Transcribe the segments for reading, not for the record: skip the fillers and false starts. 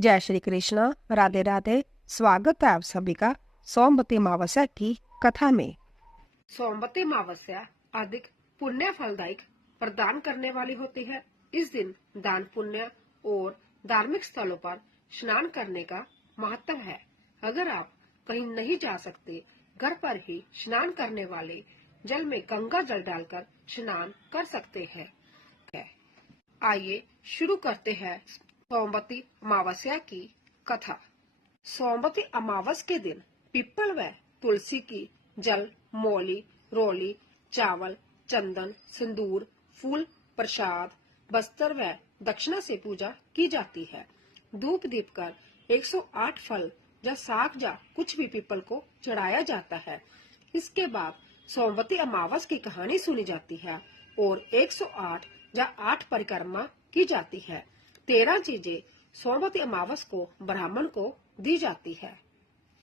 जय श्री कृष्ण, राधे राधे। स्वागत है आप सभी का सोमवती अमावस्या की कथा में। सोमवती अमावस्या अधिक पुण्य फलदायक प्रदान करने वाली होती है। इस दिन दान पुण्य और धार्मिक स्थलों पर स्नान करने का महत्व है। अगर आप कहीं नहीं जा सकते, घर पर ही स्नान करने वाले जल में गंगा जल डालकर स्नान कर सकते हैं। आइए शुरू करते हैं सोमवती अमावस्या की कथा। सोमवती अमावस के दिन पीपल व तुलसी की जल, मौली, रोली, चावल, चंदन, सिंदूर, फूल, प्रसाद, वस्त्र व दक्षिणा से पूजा की जाती है। धूप दीप कर 108 फल या साग या कुछ भी पीपल को चढ़ाया जाता है। इसके बाद सोमवती अमावस की कहानी सुनी जाती है और 108 या 8 परिक्रमा की जाती है। 13 चीजें सोमवती अमावस को ब्राह्मण को दी जाती है।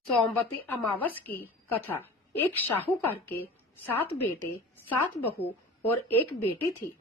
सोमवती अमावस की कथा। एक साहूकार के 7 बेटे, 7 बहू और 1 बेटी थी।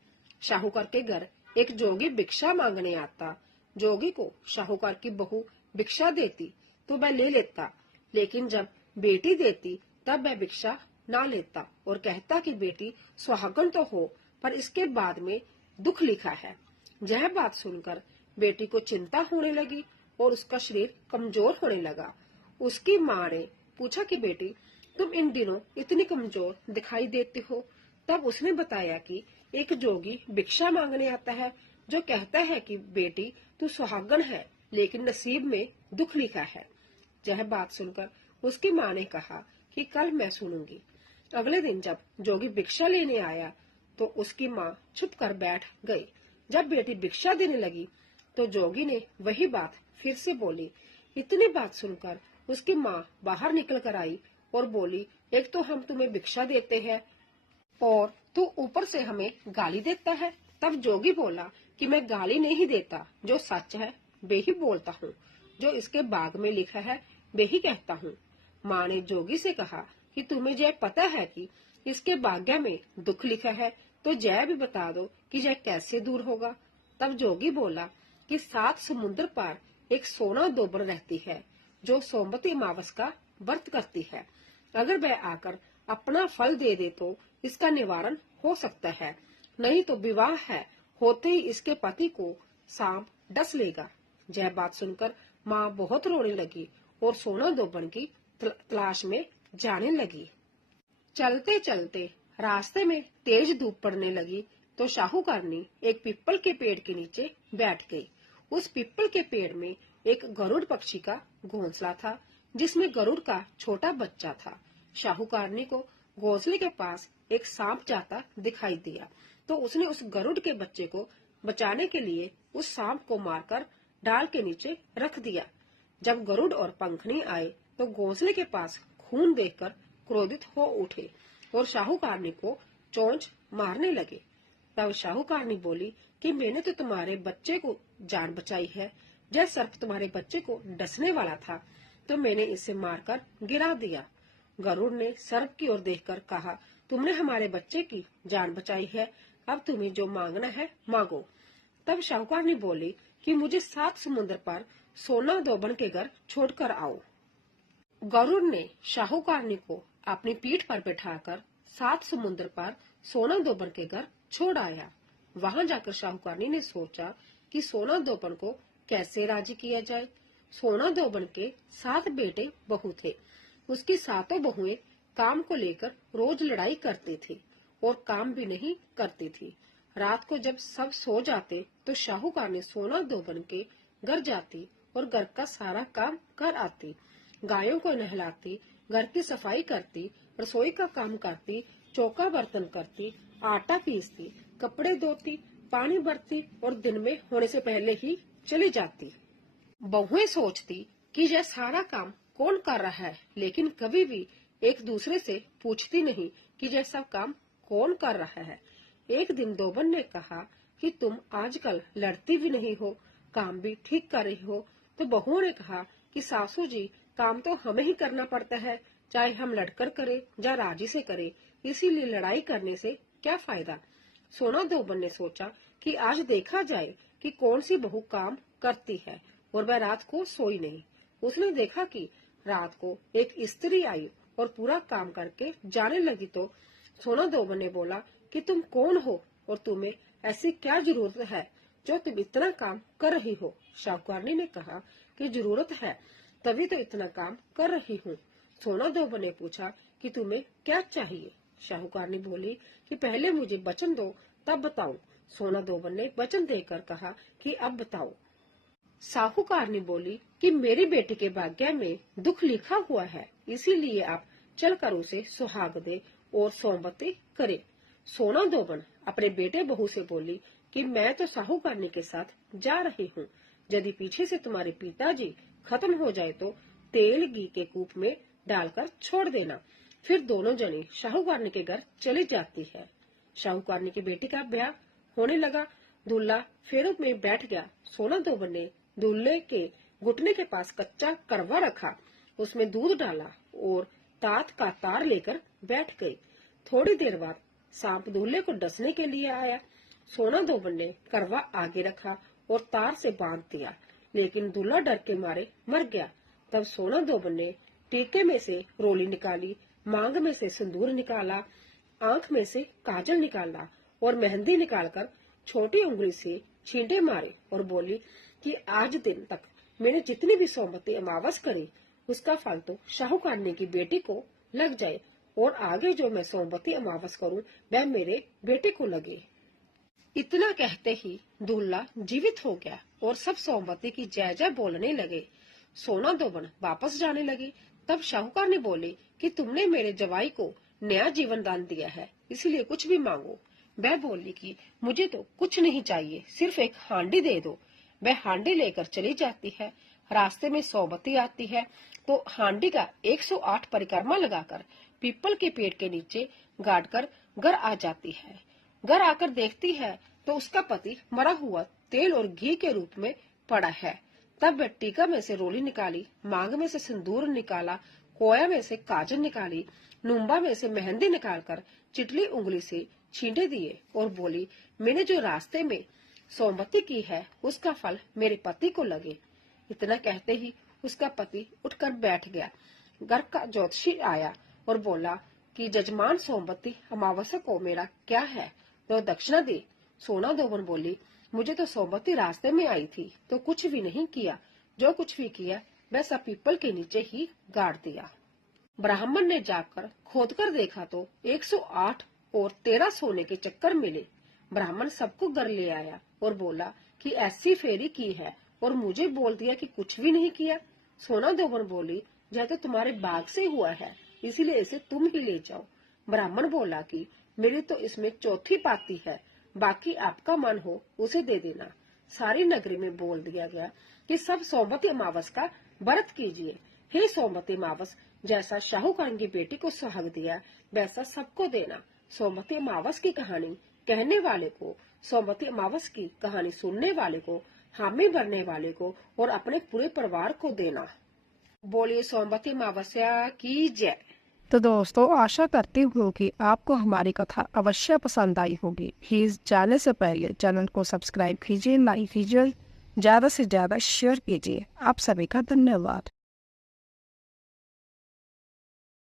साहूकार के घर एक जोगी भिक्षा मांगने आता। जोगी को साहूकार की बहू भिक्षा देती तो वह ले लेता, लेकिन जब बेटी देती तब वह भिक्षा ना लेता और कहता कि बेटी सुहागन तो हो, पर इसके बाद में दुख लिखा है। यह बात सुनकर बेटी को चिंता होने लगी और उसका शरीर कमजोर होने लगा। उसकी माँ ने पूछा कि बेटी, तुम इन दिनों इतनी कमजोर दिखाई देती हो। तब उसने बताया कि एक जोगी भिक्षा मांगने आता है जो कहता है कि बेटी तू सुहागन है, लेकिन नसीब में दुख लिखा है। यह बात सुनकर उसकी माँ ने कहा कि कल मैं सुनूंगी। अगले दिन जब जोगी भिक्षा लेने आया तो उसकी माँ चुप कर बैठ गई। जब बेटी भिक्षा देने लगी तो जोगी ने वही बात फिर से बोली। इतनी बात सुनकर उसकी माँ बाहर निकल कर आई और बोली, एक तो हम तुम्हें भिक्षा देते हैं और तू ऊपर से हमें गाली देता है। तब जोगी बोला कि मैं गाली नहीं देता, जो सच है वे ही बोलता हूँ, जो इसके बाग में लिखा है वे ही कहता हूँ। माँ ने जोगी से कहा कि तुम्हें यह पता है कि इसके भाग्य में दुख लिखा है, तो यह भी बता दो कि यह कैसे दूर होगा। तब जोगी बोला कि 7 समुद्र पार एक सोना दोबड़ रहती है जो सोमवती अमावस का व्रत करती है। अगर वह आकर अपना फल दे दे तो इसका निवारण हो सकता है, नहीं तो विवाह है होते ही इसके पति को सांप डस लेगा। यह बात सुनकर माँ बहुत रोने लगी और सोना दोबड़ की तलाश में जाने लगी। चलते चलते रास्ते में तेज धूप पड़ने लगी तो साहूकारनी एक पीपल के पेड़ के नीचे बैठ गई। उस पीपल के पेड़ में एक गरुड़ पक्षी का घोंसला था, जिसमें गरुड़ का छोटा बच्चा था। साहूकारनी को घोंसले के पास एक सांप जाता दिखाई दिया, तो उसने उस गरुड़ के बच्चे को बचाने के लिए उस सांप को मारकर डाल के नीचे रख दिया। जब गरुड़ और पंखनी आए तो घोंसले के पास खून देखकर क्रोधित हो उठे और साहूकारनी को चोंच मारने लगे। तब साहूकारनी बोली कि मैंने तो तुम्हारे बच्चे को जान बचाई है। यह सर्प तुम्हारे बच्चे को डसने वाला था तो मैंने इसे मारकर गिरा दिया। गरुड़ ने सर्प की ओर देखकर कहा, तुमने हमारे बच्चे की जान बचाई है, अब तुम्हें जो मांगना है मांगो। तब साहूकारनी बोली कि मुझे 7 समुद्र पर सोना दोबड़ के घर छोड़कर आओ। गरुड़ ने साहूकारनी को अपनी पीठ पर बैठाकर 7 समुद्र पर सोना दोबड़ के घर छोड़ आया। वहां जाकर साहूकारनी ने सोचा कि सोना दोबड़ को कैसे राजी किया जाए। सोना दोबड़ के 7 बेटे बहू थे। उसकी 7 बहुएं काम को लेकर रोज लड़ाई करती थी और काम भी नहीं करती थी। रात को जब सब सो जाते तो साहूकारनी सोना दोबड़ के घर जाती और घर का सारा काम कर आती। गायों को नहलाती, घर की सफाई करती, रसोई का काम करती, चौका बर्तन करती, आटा पीसती, कपड़े धोती, पानी भरती और दिन में होने से पहले ही चली जाती। बहुएं सोचती कि यह सारा काम कौन कर रहा है, लेकिन कभी भी एक दूसरे से पूछती नहीं कि यह सब काम कौन कर रहा है। एक दिन दोबड़ ने कहा कि तुम आजकल लड़ती भी नहीं हो, काम भी ठीक कर रही हो। तो बहुओं ने कहा कि सासू जी, काम तो हमें ही करना पड़ता है, चाहे हम लड़कर करें या राजी से करें, इसीलिए लड़ाई करने से क्या फायदा। सोना दोबड़ ने सोचा कि आज देखा जाए कि कौन सी बहू काम करती है और वह रात को सोई नहीं। उसने देखा कि रात को एक स्त्री आई और पूरा काम करके जाने लगी तो सोना दोबन ने बोला कि तुम कौन हो और तुम्हें ऐसी क्या जरूरत है जो तुम इतना काम कर रही हो। शाहूकारनी ने कहा कि जरूरत है, तभी तो इतना काम कर रही हूँ। सोना दोबन ने पूछा कि तुम्हें क्या चाहिए। शाहूकारनी बोली कि पहले मुझे वचन दो, तब बताऊं। सोना दोबन ने वचन देकर कहा कि अब बताओ। साहूकारनी बोली कि मेरी बेटी के भाग्य में दुख लिखा हुआ है, इसीलिए आप चलकर उसे सुहाग दे और सोमवती करे। सोना दोबन अपने बेटे बहू से बोली कि मैं तो साहूकारनी के साथ जा रही हूँ, यदि पीछे से तुम्हारे पिताजी खत्म हो जाए तो तेल घी के कूप में डालकर छोड़ देना। फिर दोनों जने शाहूकारनी के घर चली जाती है। शाहूकारनी की बेटी का ब्याह होने लगा। दूल्हा फेरों में बैठ गया। सोना दोबन ने दूल्हे के घुटने के पास कच्चा करवा रखा, उसमें दूध डाला और तात का तार लेकर बैठ गई। थोड़ी देर बाद सांप दूल्हे को डसने के लिए आया। सोना दोबन ने करवा आगे रखा और तार से बांध दिया, लेकिन दूल्हा डर के मारे मर गया। तब सोना दोबन ने टीके में से रोली निकाली, मांग में से सिंदूर निकाला, आंख में से काजल निकाला और मेहंदी निकालकर छोटी उंगली से छींटे मारे और बोली कि आज दिन तक मैंने जितनी भी सोमवती अमावस करी, उसका फल तो शाहूकारनी की बेटी को लग जाए और आगे जो मैं सोमवती अमावस करूं वह मेरे बेटे को लगे। इतना कहते ही दूल्हा जीवित हो गया और सब सोमवती की जय जय बोलने लगे। सोना दोबन वापस जाने लगी। तब शाहूकारनी बोली कि तुमने मेरे जवाई को नया जीवन दान दिया है, इसलिए कुछ भी मांगो। वह बोली कि मुझे तो कुछ नहीं चाहिए, सिर्फ एक हांडी दे दो। वह हांडी लेकर चली जाती है। रास्ते में सोमवती आती है तो हांडी का 108 परिक्रमा लगाकर पीपल के पेड़ के नीचे गाड़ कर घर आ जाती है। घर आकर देखती है तो उसका पति मरा हुआ तेल और घी के रूप में पड़ा है। तब वह टीका में से रोली निकाली, मांग में से सिंदूर निकाला, कोया में से काजल निकाली, नुम्बा में से मेहंदी निकालकर चिटली उंगली से छींटे दिए और बोली मैंने जो रास्ते में सोमवती की है उसका फल मेरे पति को लगे। इतना कहते ही उसका पति उठकर बैठ गया। घर का ज्योतिषी आया और बोला कि जजमान सोमवती अमावस्या को मेरा क्या है तो दक्षिणा दे। सोना दोबन बोली मुझे तो सोमवती रास्ते में आई थी तो कुछ भी नहीं किया, जो कुछ भी किया वैसा पीपल के नीचे ही गाड़ दिया। ब्राह्मण ने जाकर खोदकर देखा तो 108 और 13 सोने के चक्कर मिले। ब्राह्मण सबको घर ले आया और बोला कि ऐसी फेरी की है और मुझे बोल दिया कि कुछ भी नहीं किया। सोना दोबन बोली यह तो तुम्हारे बाग से हुआ है, इसीलिए इसे तुम ही ले जाओ। ब्राह्मण बोला कि मेरी तो इसमें चौथी पाती है, बाकी आपका मन हो उसे दे देना। सारी नगरी में बोल दिया गया कि सब सोमवती अमावस का व्रत कीजिए। हे सोमवती अमावस, जैसा शाहूकार की बेटी को सुहाग दिया वैसा सबको देना। सोमवती अमावस की कहानी कहने वाले को, सोमवती अमावस की कहानी सुनने वाले को, हामी भरने वाले को और अपने पूरे परिवार को देना। बोलिए सोमवती अमावस्या की जय। तो दोस्तों, आशा करती हूँ कि आपको हमारी कथा अवश्य पसंद आई होगी। प्लीज जाने से पहले चैनल को सब्सक्राइब कीजिए, लाइक कीजिए, ज्यादा से ज्यादा शेयर कीजिए। आप सभी का धन्यवाद।